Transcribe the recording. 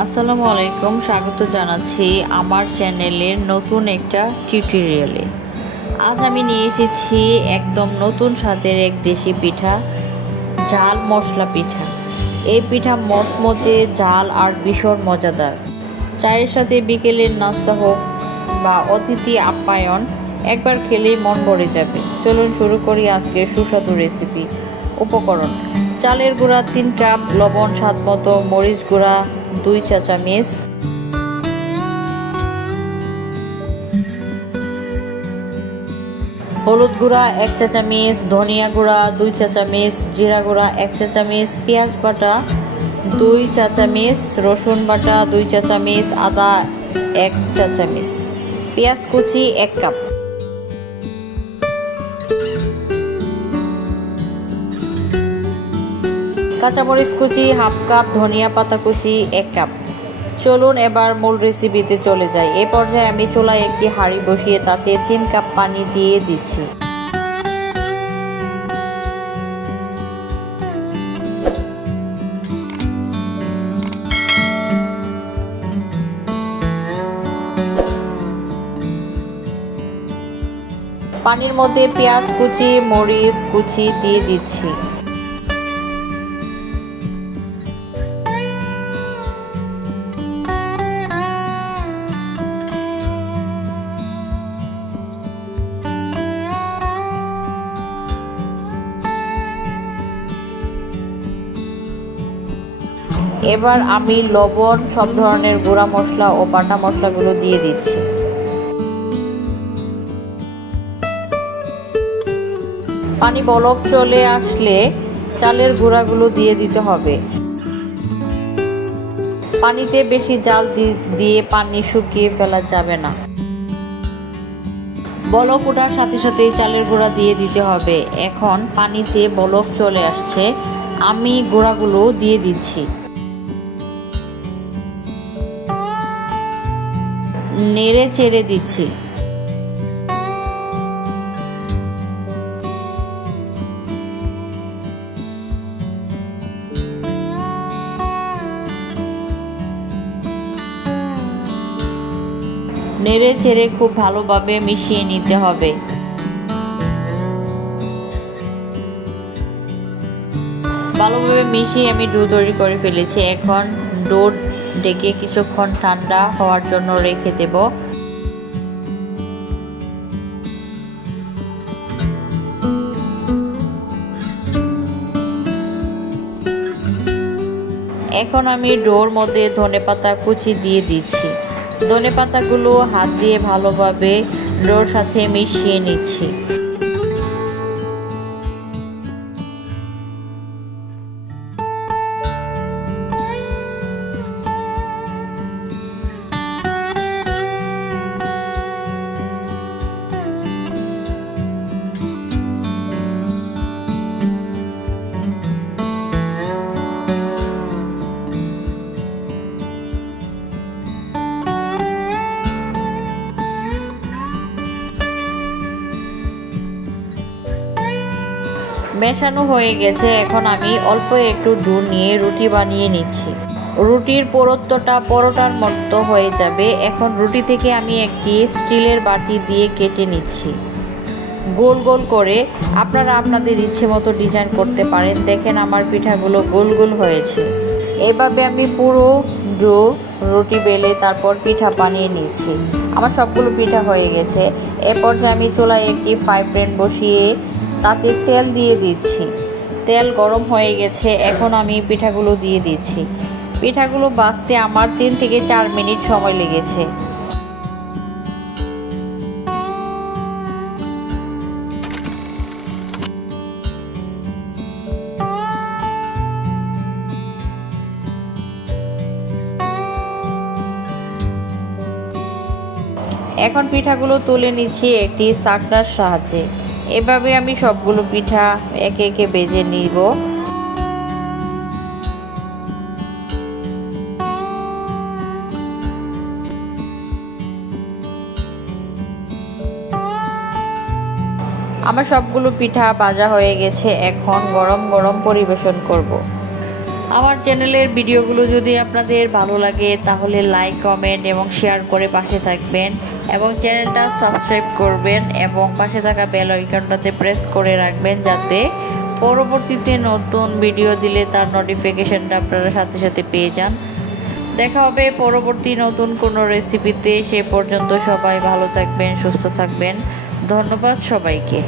আসসালামু আলাইকুম, স্বাগত জানাচ্ছি আমার চ্যানেলের নতুন একটা টিউটোরিয়ালে। আজ আমি নিয়ে এসেছি একদম নতুন স্বাদের এক দেশি পিঠা, ঝাল মশলা পিঠা। এই পিঠা মচমচে, ঝাল আর ভীষণ মজাদার। চায়ের সাথে বিকেলের নাস্তা হোক বা অতিথি আপ্যায়ন, একবার খেলেই মন ভরে যাবে। চলুন শুরু করি আজকের সুস্বাদু রেসিপি। উপকরণ: চালের গুঁড়া 3 কাপ, লবণ স্বাদ মতো, মরিচ গুঁড়া 2 চা চামচ, হলুদ গুঁড়া 1 চা চামচ, ধনিয়া গুঁড়া 2 চা চামচ, জিরা গুঁড়া 1 চা চামচ, পেঁয়াজ বাটা 2 চা চামচ, রসুন বাটা 2 চা চামচ, আদা 1 চা চামচ, পেঁয়াজ কুচি 1 কাপ, কাঁচামরিচ কুচি হাফ কাপ, ধনিয়া পাতা কুচি 1 কাপ। চলুন এবার মূল রেসিপিতে চলে যাই। এ পর্যায়ে আমি চুলায় একটি হাঁড়ি বসিয়ে তাতে 3 কাপ পানি দিয়ে দিচ্ছি। পানির মধ্যে পেঁয়াজ কুচি, মরিচ কুচি দিয়ে দিচ্ছি। এবার আমি লবণ, সব ধরনের গুঁড়া মশলা ও বাটা মশলাগুলো দিয়ে দিচ্ছি। পানি বলক চলে আসলে চালের গুঁড়াগুলো দিয়ে দিতে হবে। পানিতে বেশি জাল দিয়ে পানি শুকিয়ে ফেলা যাবে না। বলক ওঠার সাথে সাথে চালের গুঁড়া দিয়ে দিতে হবে। এখন পানিতে বলক চলে আসছে, আমি গুঁড়াগুলো দিয়ে দিচ্ছি। নেড়ে চেড়ে দিচ্ছি। নেড়ে চেড়ে খুব ভালোভাবে মিশিয়ে নিতে হবে। ভালোভাবে মিশিয়ে আমি ডো তৈরি করে ফেলেছি। এখন ডো ঢেকে কিছুক্ষণ ঠান্ডা হওয়ার জন্য রেখে দেব। এখন আমি ডোর মধ্যে ধনেপাতা কুচি দিয়ে দিচ্ছি। ধনেপাতাগুলো হাত দিয়ে ভালোভাবে ডোর সাথে মিশিয়ে নিচ্ছি। মেশানো হয়ে গেছে। এখন আমি অল্প একটু ডো নিয়ে রুটি বানিয়ে নিচ্ছি। রুটির পুরুত্বটা পরোটার মতো হয়ে যাবে। এখন রুটি থেকে আমি একটি স্টিলের বাটি দিয়ে কেটে নিচ্ছি গোল গোল করে। আপনারা আপনাদের ইচ্ছে মতো ডিজাইন করতে পারেন। দেখেন আমার পিঠাগুলো গোল গোল হয়েছে। এভাবে আমি পুরো ডো রুটি বেলে তারপর পিঠা বানিয়ে নিচ্ছি। আমার সবগুলো পিঠা হয়ে গেছে। এ পর্যায়ে আমি চুলায় একটি ফ্রাই প্যান বসিয়ে তাতে তেল দিয়ে দিচ্ছি। তেল গরম হয়ে গেছে। এখন আমি পিঠাগুলো দিয়ে দিচ্ছি। পিঠাগুলো ভাজতে আমার 3 থেকে 4 মিনিট সময় লেগেছে। এখন পিঠাগুলো তুলে নিচ্ছি একটি ছাঁকনার সাহায্যে। এভাবে আমি সবগুলো পিঠা একে একে ভেজে নিব। আমার সবগুলো পিঠা ভাজা হয়ে গেছে। এখন গরম গরম পরিবেশন করব। আমার চ্যানেলের ভিডিওগুলো যদি আপনাদের ভালো লাগে তাহলে লাইক, কমেন্ট এবং শেয়ার করে পাশে থাকবেন এবং চ্যানেলটা সাবস্ক্রাইব করবেন এবং পাশে থাকা বেল আইকনটাতে প্রেস করে রাখবেন যাতে পরবর্তীতে নতুন ভিডিও দিলে তার নোটিফিকেশনটা আপনারা সাথে সাথে পেয়ে যান। দেখা হবে পরবর্তী নতুন কোনো রেসিপিতে। সে পর্যন্ত সবাই ভালো থাকবেন, সুস্থ থাকবেন। ধন্যবাদ সবাইকে।